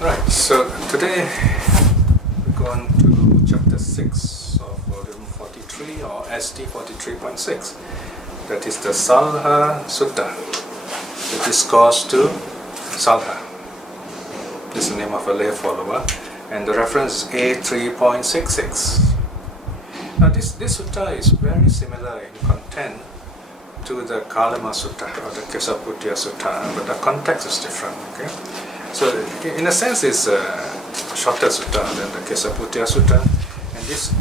Right, so today we go on to chapter 6 of volume 43 or SD 43.6. That is the Sāḷha Sutta, the discourse to Sāḷha. This is the name of a lay follower, and the reference is A3.66. Now this sutta is very similar in content to the Kalama Sutta or the Kesaputiya Sutta, but the context is different. Okay, so in a sense it's a shorter sutta than the Kesaputiya Sutta, and this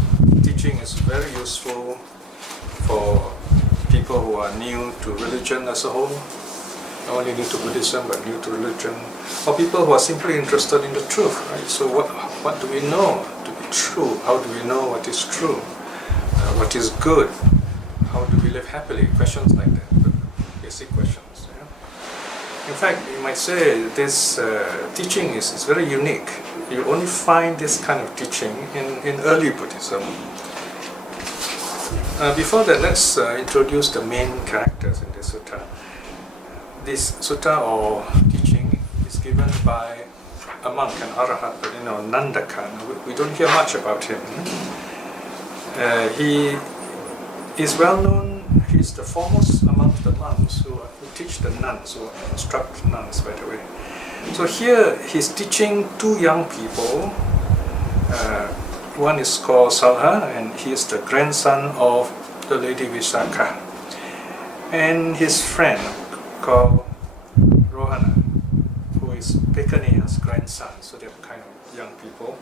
teaching is very useful for people who are new to religion as a whole, not only new to Buddhism but new to religion, or people who are simply interested in the truth. Right? So what do we know to be true? How do we know what is true? What is good? How do we live happily? Questions like that, basic questions. Yeah? In fact, you might say this teaching is very unique. You only find this kind of teaching in early Buddhism. Before that, let's introduce the main characters in this sutta. This sutta or teaching is given by a monk, an arhat, Nandaka. We don't hear much about him. He is well known. He's the foremost amongst the monks who teach the nuns, who instruct nuns, by the way. So here he's teaching two young people. One is called Sāḷha, and he is the grandson of the Lady Visakha, and his friend called Rohaṇa, who is Pekhuṇiya's grandson. So they're kind of young people,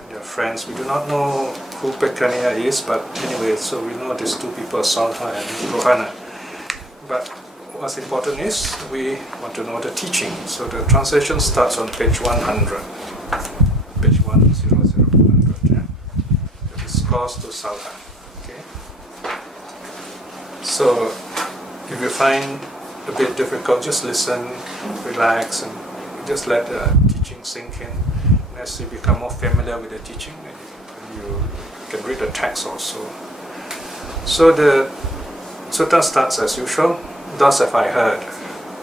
and they're friends. We do not know who Pekhuṇiya is, but anyway, so we know these two people, Sāḷha and Rohaṇa. But what's important is we want to know the teaching. So the translation starts on page 100, page 100. Yeah? The discourse to Sāḷha. Okay. So if you find a bit difficult, just listen, relax, and just let the teaching sink in. And as you become more familiar with the teaching, you can read the text also. So the sutta starts as usual. Thus have I heard.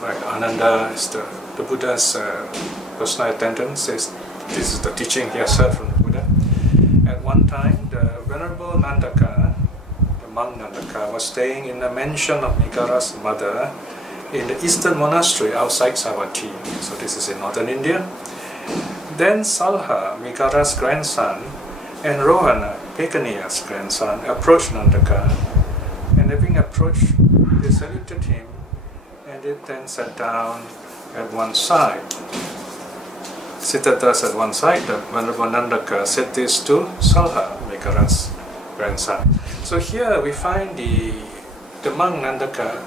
Right, Ananda is the Buddha's personal attendant, says this is the teaching he has heard from the Buddha. At one time, the Venerable Nandaka, the monk Nandaka, was staying in the mansion of Migāra's mother in the eastern monastery outside Savatthi. So this is in northern India. Then Sāḷha, Migāra's grandson, and Rohaṇa, Pekhuṇiya's grandson, approached Nandaka, and having approached, they saluted him, and they then sat down at one side. Seated thus at one side, the Venerable Nandaka said this to Sāḷha, Migāra's grandson. So here we find the monk Nandaka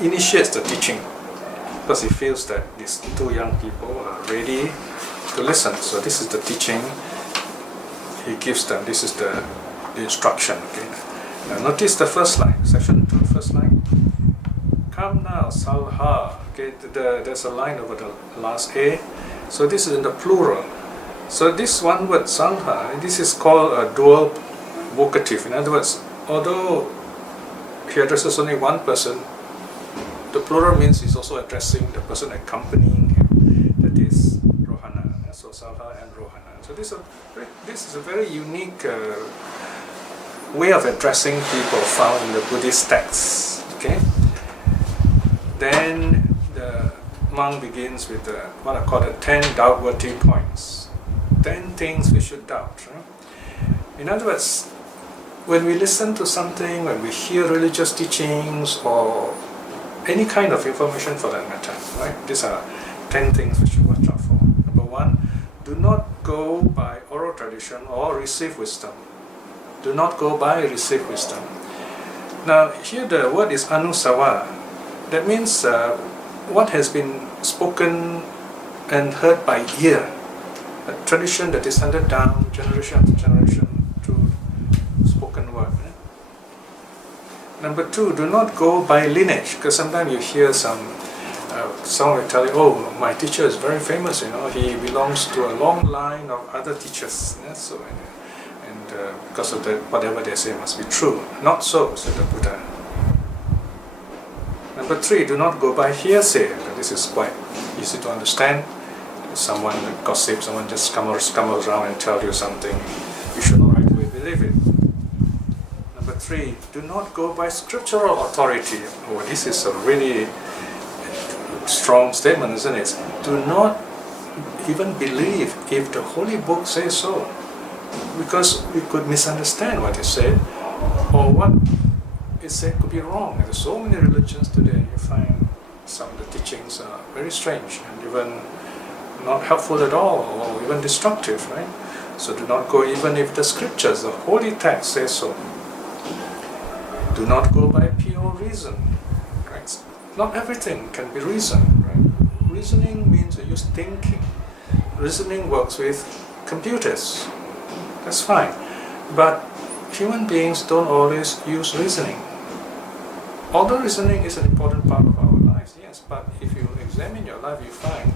initiates the teaching because he feels that these two young people are ready to listen. So this is the teaching he gives them. This is the instruction. Okay. Now notice the first line, section 2, first line. Come now, Sāḷha. Okay, there's a line over the last A. So this is in the plural. So this one word, Sāḷha, this is called a dual vocative. In other words, although he addresses only one person, the plural means he's also addressing the person accompanying him, that is Rohaṇa. So Sāḷha and Rohaṇa. So this is a very unique way of addressing people found in the Buddhist texts. Okay. Then the monk begins with what are called the 10 doubtworthy points. 10 things we should doubt. Right? In other words, when we listen to something, when we hear religious teachings or any kind of information for that matter, right? These are 10 things we should watch out for. Number 1, do not go by oral tradition or receive wisdom. Do not go by receive wisdom. Now here the word is anusava. That means what has been spoken and heard by ear. A tradition that is handed down generation after generation through spoken word. Number 2, do not go by lineage, because sometimes you hear someone will tell you, oh, my teacher is very famous, he belongs to a long line of other teachers. Yeah? So, and because of that, whatever they say must be true. Not so, said the Buddha. Number 3, do not go by hearsay. This is quite easy to understand. someone gossip, someone just come around and tell you something, you should not right away believe it. Number 3, do not go by scriptural authority. Oh, this is a really strong statement, isn't it? Do not even believe if the holy book says so, because we could misunderstand what it said, or what it said could be wrong. There's so many religions today, you find some of the teachings are very strange and even not helpful at all, or even destructive, right? So do not go even if the scriptures, the holy text says so. Do not go by pure reason, right? Not everything can be reason, right? Reasoning means you use thinking. Reasoning works with computers. That's fine. But human beings don't always use reasoning. Although reasoning is an important part of our lives, yes, but if you examine your life, you find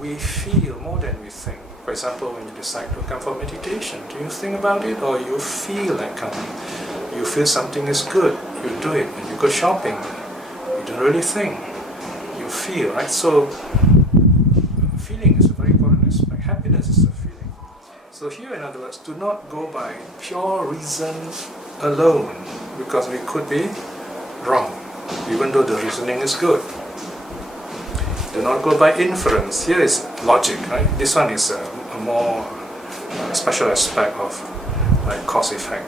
we feel more than we think. For example, when you decide to come for meditation, do you think about it, or you feel like coming? You feel something is good, you do it. When you go shopping, you don't really think. You feel, right? So feeling is a very important aspect. Happiness is a feeling. So here, in other words, do not go by pure reason alone, because we could be wrong, even though the reasoning is good. Do not go by inference. Here is logic, right? This one is a more special aspect of like cause effect.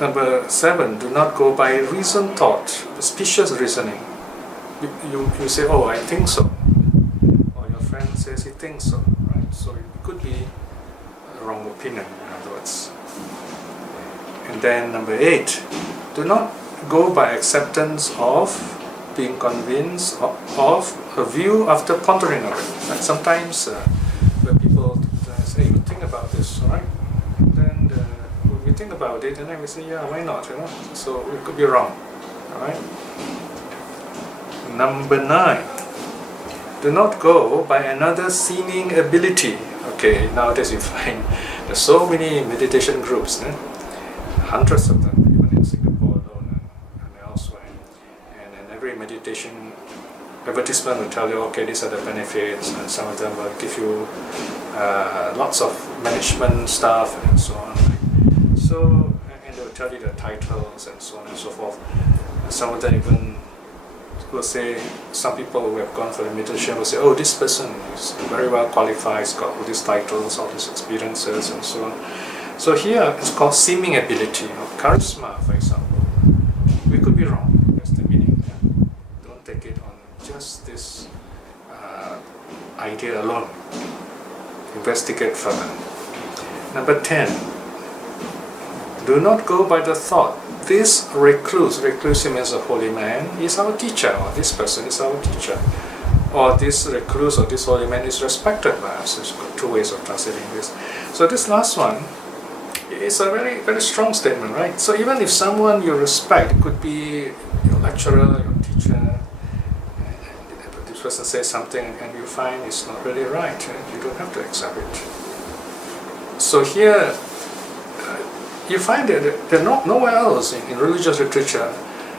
Number 7, do not go by reason thought, specious reasoning. You say, oh, I think so, or your friend says he thinks so, right? So it could be a wrong opinion, in other words. And then number 8, do not go by acceptance of being convinced of a view after pondering of it. Like sometimes when people say, you think about this, right? Then we think about it and then we say, yeah, why not? You know? So we could be wrong. Alright? Number 9, do not go by another seeming ability. Okay, nowadays you find there's so many meditation groups, hundreds of them, even in Singapore alone and elsewhere. And every meditation advertisement will tell you, okay, these are the benefits, and some of them will give you lots of management stuff and so on. So, and they will tell you the titles and so on and so forth. And some of them even will say, some people who have gone for the meditation will say, oh, this person is very well qualified, he's got all these titles, all these experiences and so on. So here it's called seeming ability, or charisma, for example. We could be wrong, that's the meaning. Yeah? Don't take it on just this idea alone. Investigate further. Number 10, do not go by the thought, this recluse means a holy man, is our teacher, or this person is our teacher. Or this recluse or this holy man is respected by us. There's two ways of translating this. So this last one is a very, very strong statement, right? So even if someone you respect, it could be your lecturer, your teacher, and this person says something and you find it's not really right, you don't have to accept it. So here, you find that there nowhere else in religious literature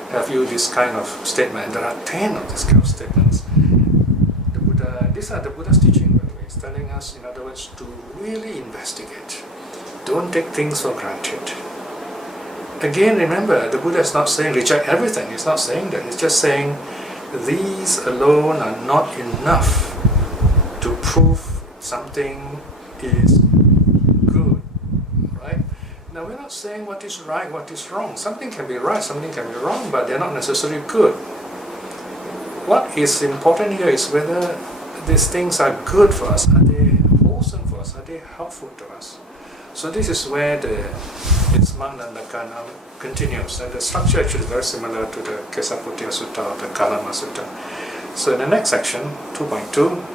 have you this kind of statement. And there are 10 of these kind of statements. The Buddha, these are the Buddha's teaching, by the way. It's telling us, in other words, to really investigate. Don't take things for granted. Again, remember, the Buddha is not saying reject everything. He's not saying that. He's just saying these alone are not enough to prove something is good. Right? Now, we're not saying what is right, what is wrong. Something can be right, something can be wrong, but they're not necessarily good. What is important here is whether these things are good for us. Are they wholesome for us? Are they helpful to us? So this is where it's Nandaka now continues. And the structure actually is very similar to the Piya Sutta or the Kalama Sutta. So in the next section, 2.2,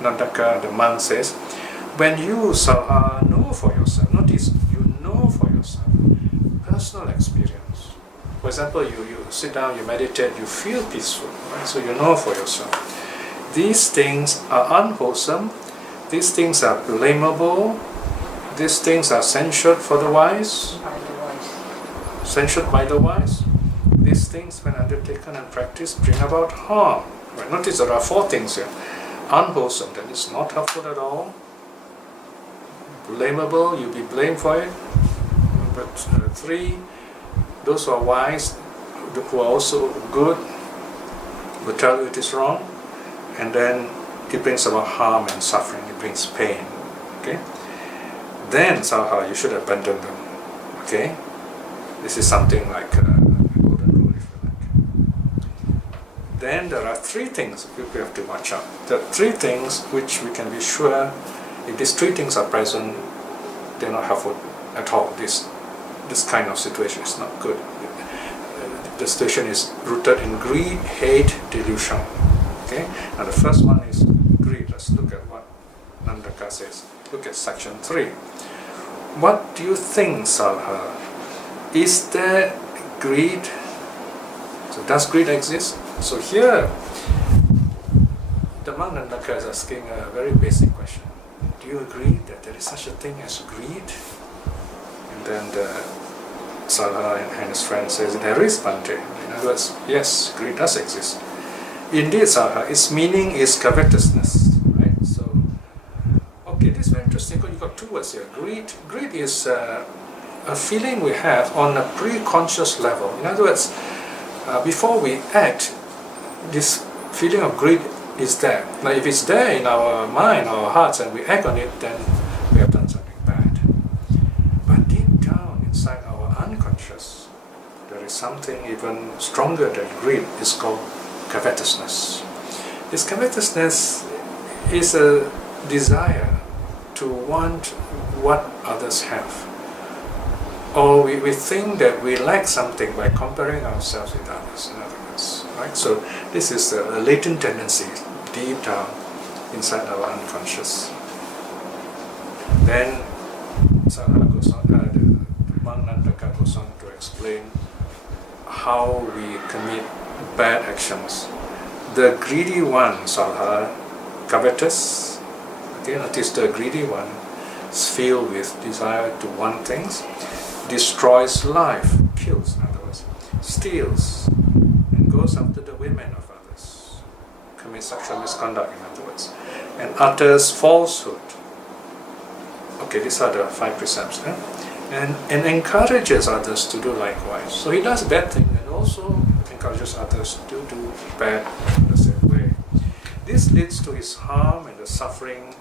Nandaka, the monk says, when you, Sāḷha, know for yourself, notice, you know for yourself, personal experience. For example, you sit down, you meditate, you feel peaceful, right? So you know for yourself. These things are unwholesome, these things are blamable, these things are censured for the wise, censured by the wise. These things, when undertaken and practiced, bring about harm. Right? Notice there are 4 things here. Unwholesome, that is not helpful at all. Blamable, you'll be blamed for it. But 3, those who are wise, who are also good, will tell you it is wrong. And then it brings about harm and suffering, it brings pain. Okay? Then Sāḷha, you should abandon them. Okay? This is something like a golden rule, if you like. Then there are 3 things we have to watch out. There are 3 things which we can be sure, if these 3 things are present, they're not helpful at all. This kind of situation is not good. The situation is rooted in greed, hate, delusion. Okay? Now the first one is greed. Let's look at what Nandaka says. Look at section 3. What do you think, Sāḷha? Is there greed? So does greed exist? So here, the monk Nandaka is asking a very basic question. Do you agree that there is such a thing as greed? And then the Sāḷha and his friend says, there is, Bhante. In other words, yes, greed does exist. Indeed, Sāḷha, its meaning is covetousness. Right? So, okay, this is very interesting. You've got 2 words here. Greed. Greed is a feeling we have on a pre-conscious level. In other words, before we act, this feeling of greed is there. Now, if it's there in our mind, our hearts, and we act on it, then we have done something bad. But deep down inside our unconscious, there is something even stronger than greed. It's called covetousness. This covetousness is a desire to want what others have. Or we think that we lack something by comparing ourselves with others, in other words. Right? So this is a latent tendency deep down inside our unconscious. Then Sāḷha goes on, the monk Nandaka goes on to explain how we commit bad actions. The greedy one, Sāḷha, covetous. Okay, notice the greedy one is filled with desire to want things, destroys life, kills, in other words, steals, and goes after the women of others, commits sexual misconduct, in other words, and utters falsehood. Okay, these are the 5 precepts. And encourages others to do likewise. So he does bad things and also encourages others to do bad in the same way. This leads to his harm and the suffering,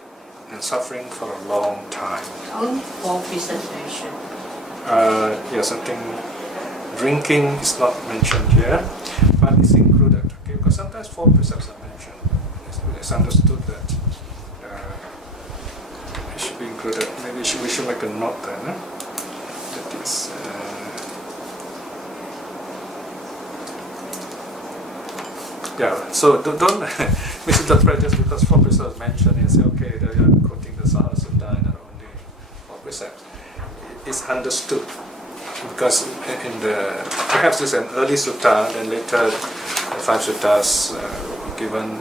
and suffering for a long time. Only 4 precepts mentioned. Something drinking is not mentioned here, but it's included. Okay, because sometimes 4 precepts are mentioned. It's understood that it should be included. Maybe we should make a note there. No? That is. So don't misinterpret just because 4 precepts mentioned and say, okay, they are quoting the Sāḷha Sutta and are only 4 precepts. It's understood because in the perhaps this is an early sutta, then later the 5 suttas were given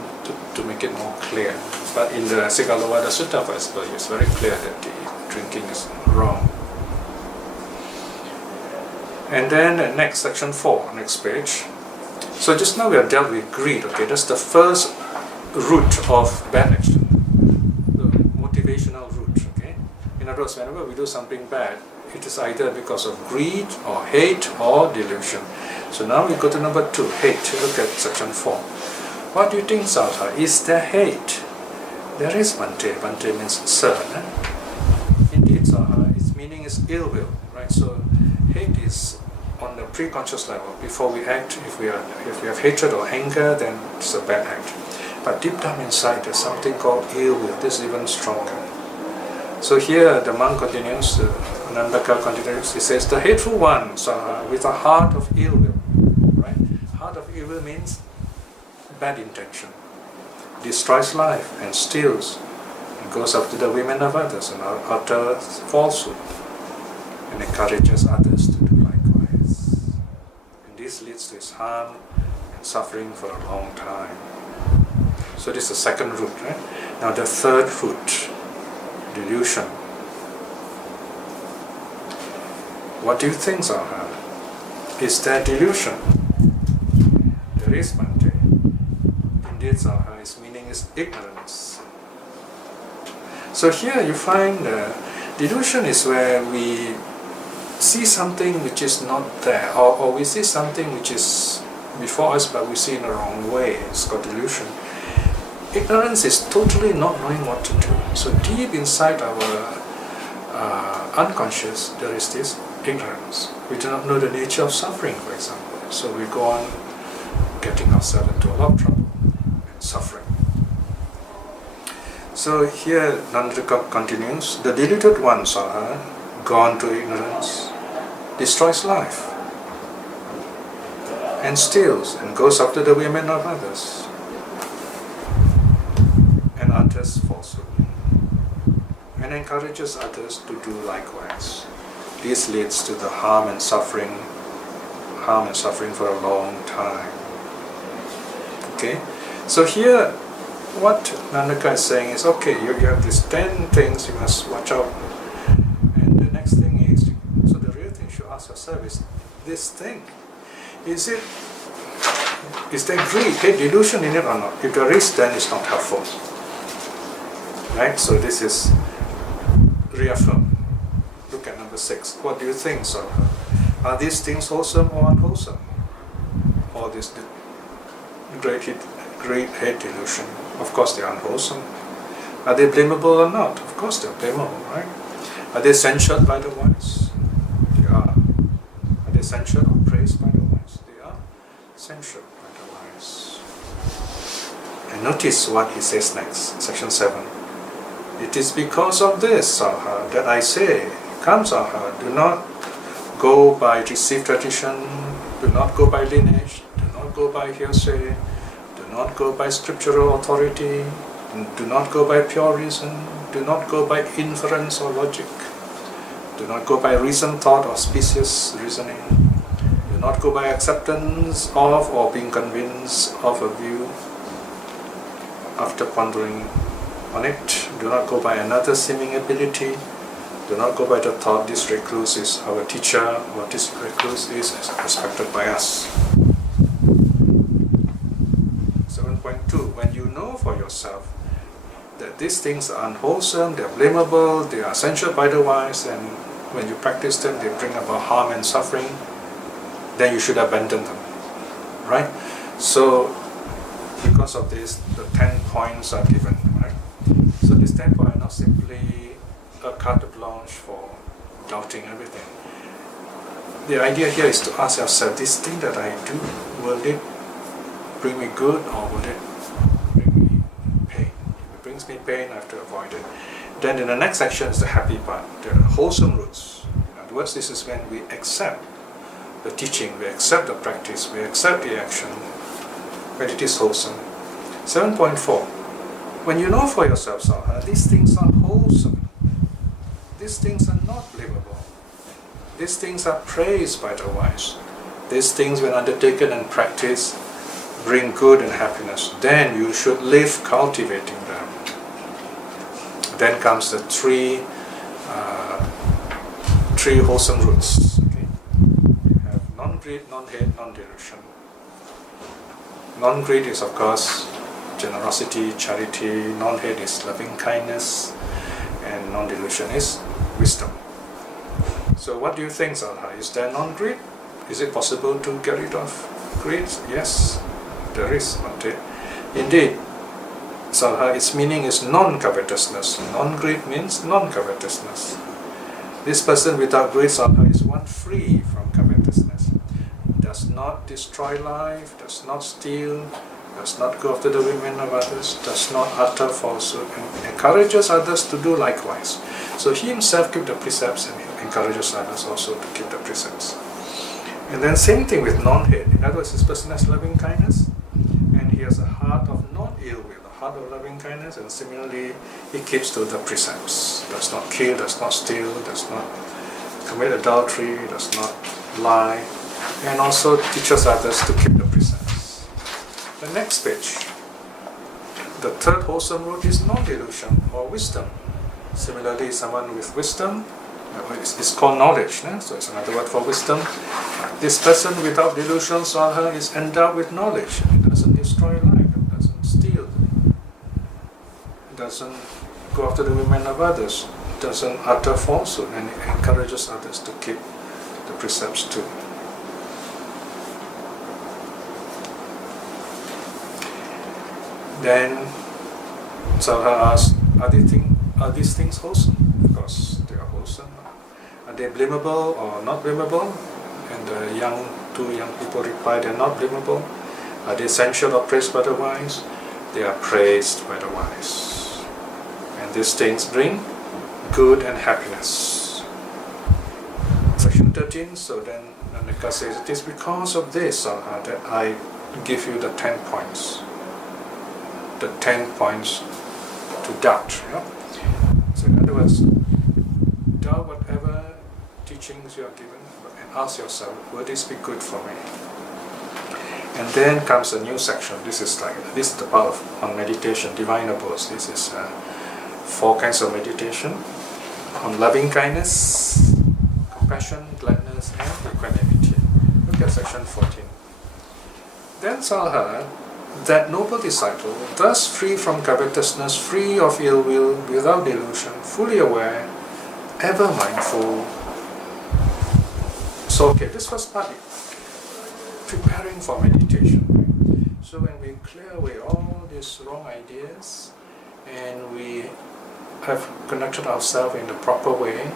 to make it more clear. But in the Sāḷha Sutta, for example, it's very clear that the drinking is wrong. And then next, section 4, next page. So just now we have dealt with greed. Okay, that's the first root of bad action, the motivational root. Okay, in other words, whenever we do something bad, it is either because of greed or hate or delusion. So now we go to number 2, hate. Look at section 4. What do you think, Sāḷha? Is there hate? There is Bhante. Bhante means sir. Indeed, Sāḷha, its meaning is ill will. Right? So hate is on the pre-conscious level. Before we act, if we have hatred or anger, then it's a bad act. But deep down inside, there's something called ill will. This is even stronger. So here the monk continues, Nandaka continues, he says, the hateful one, Sāḷha, with a heart of ill will. Right? Heart of ill will means bad intention. Destroys life and steals, and goes after the women of others and utters falsehood, and encourages others to do likewise. And this leads to his harm and suffering for a long time. So this is the second root, right? Now the third root, delusion. What do you think, Sāḷha? Is there delusion? There is, Bhante. In Indeed, Sāḷha, its meaning is ignorance. So here you find delusion is where we see something which is not there, or we see something which is before us but we see in the wrong way. It's called delusion. Ignorance is totally not knowing what to do. So deep inside our unconscious there is this ignorance. We do not know the nature of suffering, for example. So we go on getting ourselves into a lot of trouble and suffering. So here Nandaka continues, the deluded one, Sāḷha, gone to ignorance, destroys life and steals and goes after the women of others and utters falsehood and encourages others to do likewise. This leads to the harm and suffering for a long time. Okay, so here what Nandaka is saying is, okay, you have these 10 things you must watch out. And the next thing is, so the real thing you should ask yourself is, this thing, is there greed, hate, delusion in it or not? If there is, then it's not helpful. Right? So this is reaffirmed. Look at number 6. What do you think, Sāḷha? Are these things wholesome or unwholesome? Or this great hate, delusion? Of course they are unwholesome. Are they blamable or not? Of course they are blamable, right? Are they censured by the wise? They are. Are they censured or praised by the wise? They are censured by the wise. And notice what he says next, section 7. It is because of this, Sāḷha, that I say, come Sāḷha, do not go by received tradition, do not go by lineage, do not go by hearsay, do not go by scriptural authority, do not go by pure reason, do not go by inference or logic, do not go by reason thought or specious reasoning, do not go by acceptance of or being convinced of a view after pondering on it, do not go by another seeming ability, do not go by the thought this recluse is our teacher or this recluse is respected by us. 7.2. When you know for yourself that these things are unwholesome, they are blamable, they are censured by the wise, and when you practice them they bring about harm and suffering, then you should abandon them. Right? So because of this, the 10 points are given. Right? So these 10 points are not simply a carte blanche for doubting everything. The idea here is to ask yourself, this thing that I do, will it bring me good or will it bring me pain? If it brings me pain, I have to avoid it. Then in the next section is the happy part, the wholesome roots. In other words, this is when we accept the teaching, we accept the practice, we accept the action, when it is wholesome. 7.4. When you know for yourself, Sāḷha, these things are wholesome. These things are not blamable. These things are praised by the wise. These things, when undertaken and practiced, bring good and happiness. Then you should live cultivating them. Then comes the three wholesome roots. Okay? You have non-greed, non-hate, non-delusion. Non-greed is, of course, generosity, charity. Non-hate is loving kindness, and non-delusion is wisdom. So what do you think, Sāḷha? Is there non-greed? Is it possible to get rid of greed? Yes, there is. Indeed, Sāḷha, its meaning is non-covetousness. Non-greed means non-covetousness. This person without greed, Sāḷha, is one free from covetousness. Does not destroy life, does not steal, does not go after the women of others, does not utter falsehood, and encourages others to do likewise. So he himself keeps the precepts and encourages others also to keep the precepts. And then same thing with non-hate. In other words, this person has loving kindness and he has a heart of non-ill will, a heart of loving kindness, and similarly he keeps to the precepts. Does not kill, does not steal, does not commit adultery, does not lie, and also teaches others to keep the precepts. The next page. The third wholesome root is non-delusion or wisdom. Similarly, someone with wisdom, it's called knowledge, so it's another word for wisdom. This person without delusion, Sāḷha, is endowed with knowledge. It doesn't destroy life, it doesn't doesn't go after the women of others, doesn't utter falsehood, and encourages others to keep the precepts too. Then Sāḷha asks, are these things wholesome? Of course, they are wholesome. Are they blamable or not blamable? And the two young people reply, they are not blamable. Are they censured or praised by the wise? They are praised by the wise. And these things bring good and happiness. Section 13, so then Nandaka says, it is because of this, Sāḷha, that I give you the 10 points. The 10 points to doubt. Yeah? So in other words, doubt whatever teachings you are given and ask yourself, will this be good for me? And then comes a new section. This is the part on meditation, divine abode. This is 4 kinds of meditation on loving kindness, compassion, gladness, and equanimity. Look at section 14. Then Sāḷha, that noble disciple, thus free from covetousness, free of ill will, without delusion, fully aware, ever mindful. So okay, this was partly preparing for meditation. Right? So when we clear away all these wrong ideas and we have conducted ourselves in the proper way,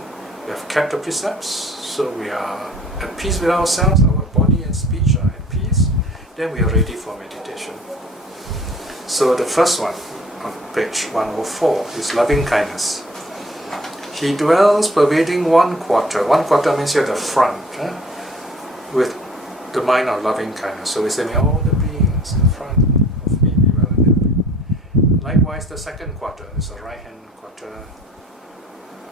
we have kept the precepts, so we are at peace with ourselves, our body and speech are at peace, then we are ready for meditation. So the first one on page 104 is loving kindness. He dwells pervading one quarter. One quarter means here the front, with the mind of loving kindness. So we say, may all the beings in front of me be well and happy. Likewise, the second quarter is the right hand quarter,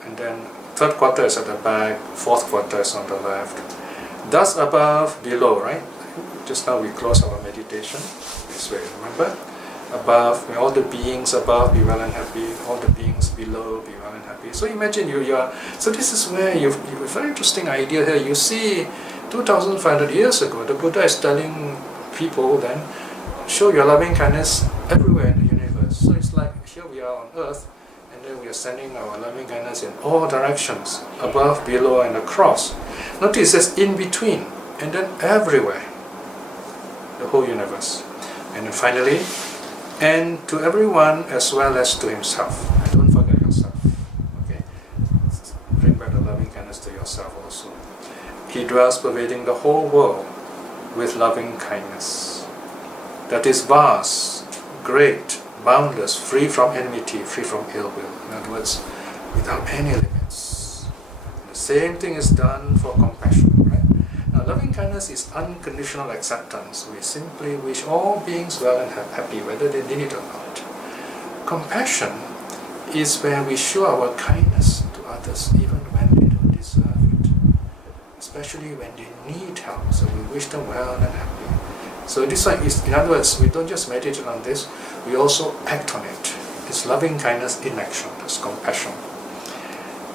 and then third quarter is at the back, fourth quarter is on the left. Thus above, below, right? Just now we close our meditation this way, remember? Above, may all the beings above be well and happy, all the beings below be well and happy. So imagine you are, so this is where you have a very interesting idea here. You see, 2,500 years ago, the Buddha is telling people then, show your loving kindness everywhere in the universe. So it's like, here we are on earth, and then we are sending our loving kindness in all directions, above, below, and across. Notice it says in between, and then everywhere, the whole universe. And then finally, and to everyone as well as to himself. And don't forget yourself. Okay? Bring back the loving kindness to yourself also. He dwells pervading the whole world with loving kindness. That is vast, great, boundless, free from enmity, free from ill will. In other words, without any limits. The same thing is done for compassion. Right? Now, loving kindness is unconditional acceptance. We simply wish all beings well and happy, whether they need it or not. Compassion is where we show our kindness to others, even when they don't deserve it, especially when they need help. So we wish them well and happy. So this is, in other words, we don't just meditate on this, we also act on it. It's loving kindness in action. It's compassion.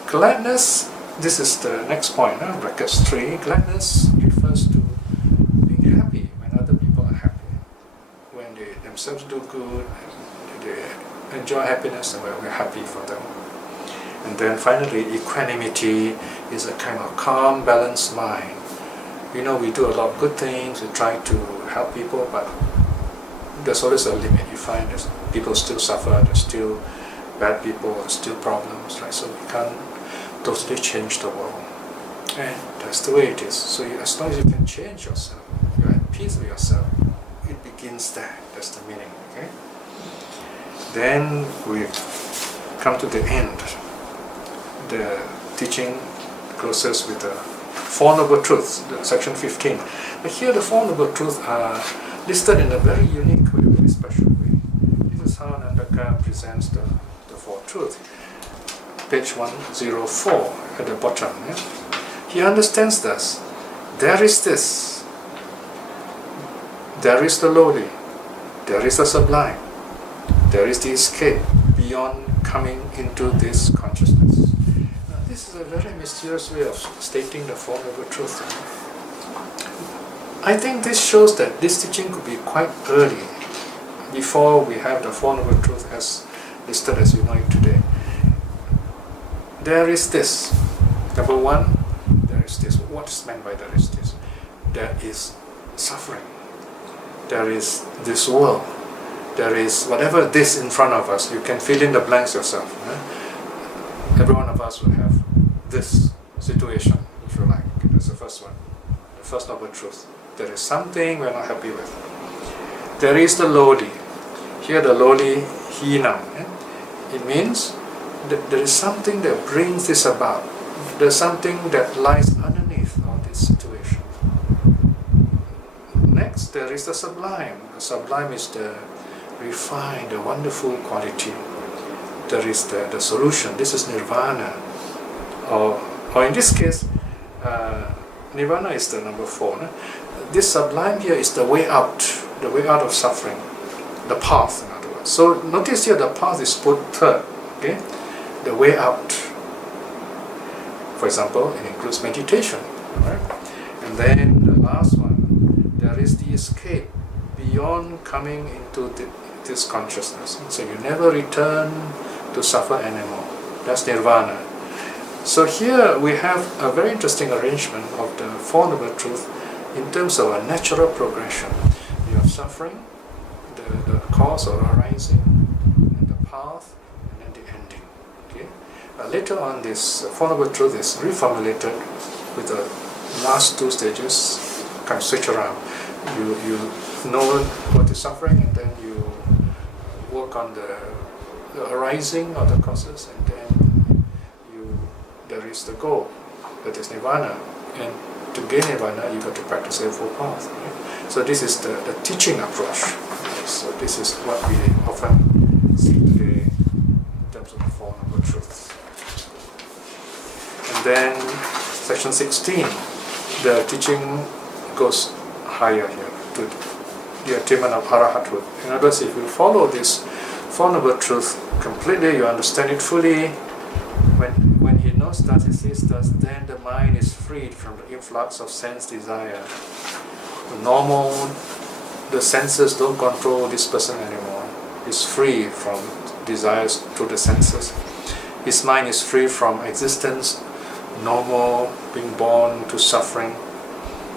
Gladness. This is the next point, brackets 3. Gladness refers to being happy when other people are happy. When they themselves do good, they enjoy happiness, and we're happy for them. And then finally, equanimity is a kind of calm, balanced mind. You know, we do a lot of good things, we try to help people, but there's always a limit. You find that people still suffer, there's still bad people, there's still problems, right? So we can't totally change the world, and that's the way it is. So as long as you can change yourself, you're at peace with yourself, it begins there. That's the meaning. Okay. Then we come to the end. The teaching closes with the Four Noble Truths, section 15. But here the Four Noble Truths are listed in a very unique way, very special way. This is how Nandaka presents the Four Truths. Page 104 at the bottom. Yeah? He understands thus. There is this. There is the lowly. There is the sublime. There is the escape beyond coming into this consciousness. Now, this is a very mysterious way of stating the Four Noble Truths. I think this shows that this teaching could be quite early, before we have the Four Noble Truths as listed as you know it today. There is this. Number one, there is this. What's meant by there is this? There is suffering. There is this world. There is whatever this in front of us. You can fill in the blanks yourself. Every one of us will have this situation, if you like. That's the first one. The first noble truth. There is something we're not happy with. There is the lowly. Here the lowly hinam. It means that there is something that brings this about. There's something that lies underneath all this situation. Next, there is the sublime. The sublime is the refined, the wonderful quality. There is the solution. This is nirvana. Or in this case, nirvana is the number 4. No? This sublime here is the way out of suffering, the path, in other words. So notice here the path is put third, okay? The way out. For example, it includes meditation, right? And then the last one, there is the escape beyond coming into this consciousness. So you never return to suffer anymore. That's nirvana. So here we have a very interesting arrangement of the Four Noble Truths in terms of a natural progression. You have suffering, the cause or arising, and the path, and then the ending. Okay? Later on, this Four Noble Truth is reformulated with the last 2 stages, kind of switch around. You know what is suffering, and then you work on the arising of the causes, and then there is the goal, that is nirvana. And to gain nirvana, you got to practice the Four Paths. Right? So this is the teaching approach. So this is what we often see today in terms of the Four Noble Truths. And then section 16, the teaching goes higher here to the attainment of arhathood. In other words, if you follow this Four Noble Truth completely, you understand it fully. When he knows that, he sees that, then the mind is freed from the influx of sense desire. The senses don't control this person anymore. He's free from desires through the senses. His mind is free from existence, normal, being born to suffering.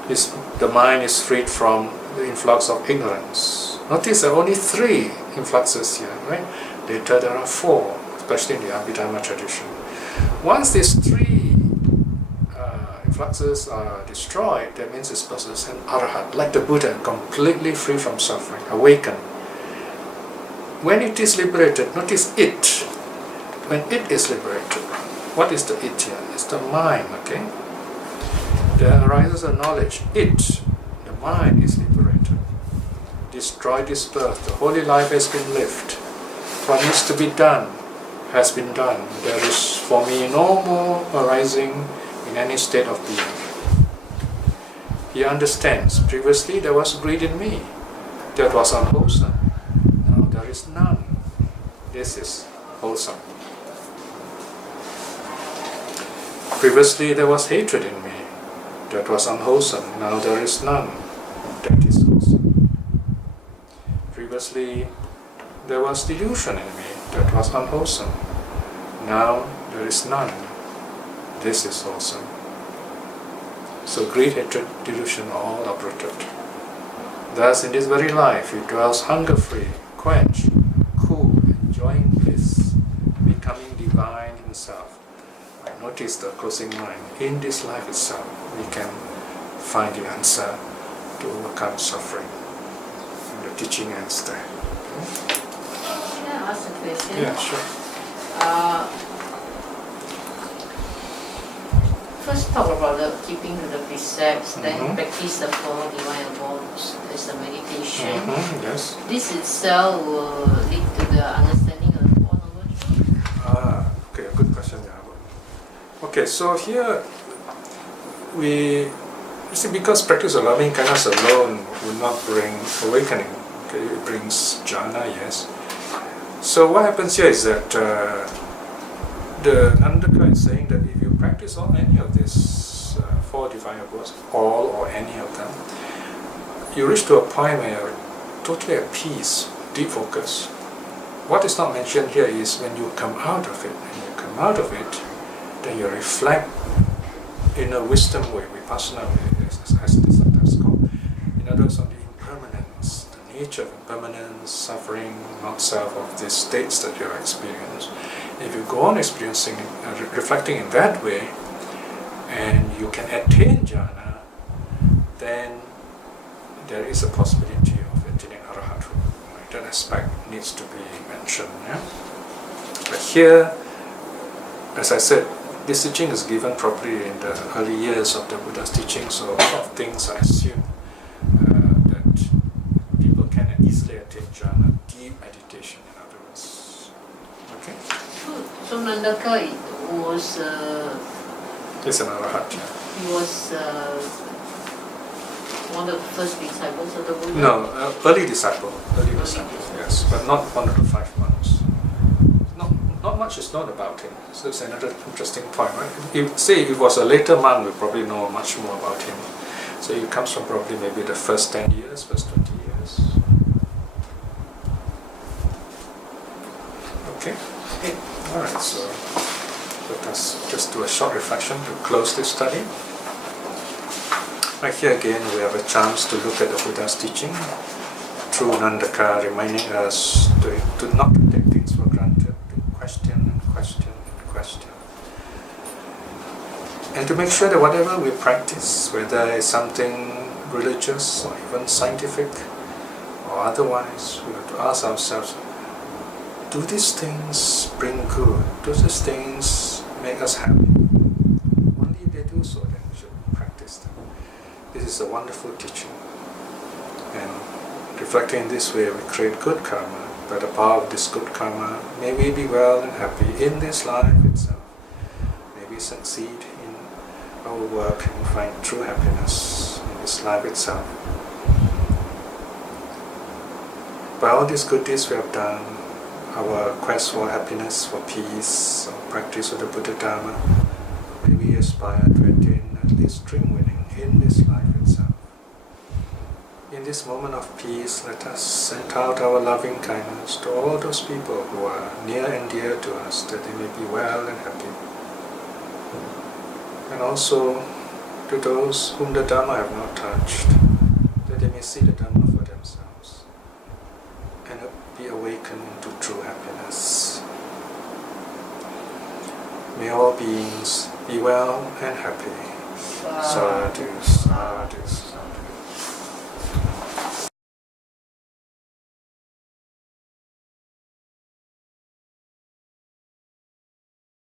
The mind is freed from the influx of ignorance. Notice there are only 3 influxes here, right? Later there are 4, especially in the Abhidharma tradition. Once these 3 influxes are destroyed, that means this person is an arhat, like the Buddha, completely free from suffering, awakened. When it is liberated, notice it. When it is liberated, what is the it here? It's the mind, okay? There arises a knowledge, it, the mind is liberated. Destroy this birth, the holy life has been lived. What needs to be done has been done. There is for me no more arising in any state of being. He understands. Previously there was greed in me. That was unwholesome. Now there is none. This is wholesome. Previously there was hatred in me. That was unwholesome. Now there is none. That is wholesome. Previously there was delusion in me. That was unwholesome. Now there is none. This is wholesome. So greed, hatred, delusion are all uprooted. Thus in this very life he dwells hunger-free, quenched, cool, enjoying bliss, becoming divine himself. Notice the closing line. In this life itself we can find the answer to overcome suffering. And the teaching ends there. Okay? Can I ask a question? Yeah, sure. First talk about the keeping to the precepts, then practice the 4 divine abodes, there's the meditation. Yes. This itself will lead to the understanding of the 4 Noble Truths? Okay, a good question. Okay, so here you see, because practice of loving kindness alone will not bring awakening. Okay, it brings jhana, yes. So what happens here is that the Nandaka is saying that if you practice any of these 4 divine abodes, all or any of them, you reach to a point where you're totally at peace, deep focus. what is not mentioned here is when you come out of it. When you come out of it, then you reflect in a wisdom way, vipassana way, as it is sometimes called. In other words, on the impermanence, the nature of impermanence, suffering, not self of these states that you have experienced. If you go on experiencing, reflecting in that way, and you can attain jhana, then there is a possibility of attaining arhathood. Right? That aspect needs to be mentioned. Yeah? But here, as I said, this teaching is given properly in the early years of the Buddha's teaching, so a lot of things I assume that people can easily attain jhana, deep meditation, in other words. Okay? So Nandaka was It's an arhat. Yeah. he was one of the first disciples of the Buddha? No, early disciple, yes, but not one of the 5 months. Not much is known about him. So it's another interesting point, right? If say it was a later monk, we probably know much more about him. So it comes from probably maybe the first 10 years, first 20 years. Okay? Alright, so let us just do a short reflection to close this study. Right here again, we have a chance to look at the Buddha's teaching through Nandaka, reminding us to not take things for granted, to question and question and question. And to make sure that whatever we practice, whether it's something religious or even scientific or otherwise, we have to ask ourselves, do these things bring good? Do these things make us happy? Only if they do so, then we should practice them. This is a wonderful teaching. And reflecting in this way, we create good karma. By the power of this good karma, may we be well and happy in this life itself. May we succeed in our work and find true happiness in this life itself. By all these good deeds we have done, our quest for happiness, for peace, our practice of the Buddha Dharma, may we aspire to attain at least dream winning in this life itself. In this moment of peace, let us send out our loving kindness to all those people who are near and dear to us, that they may be well and happy. And also to those whom the Dharma have not touched, that they may see the Dharma for themselves and be awakened into true happiness. May all beings be well and happy. Sadhu, sadhu, sadhu.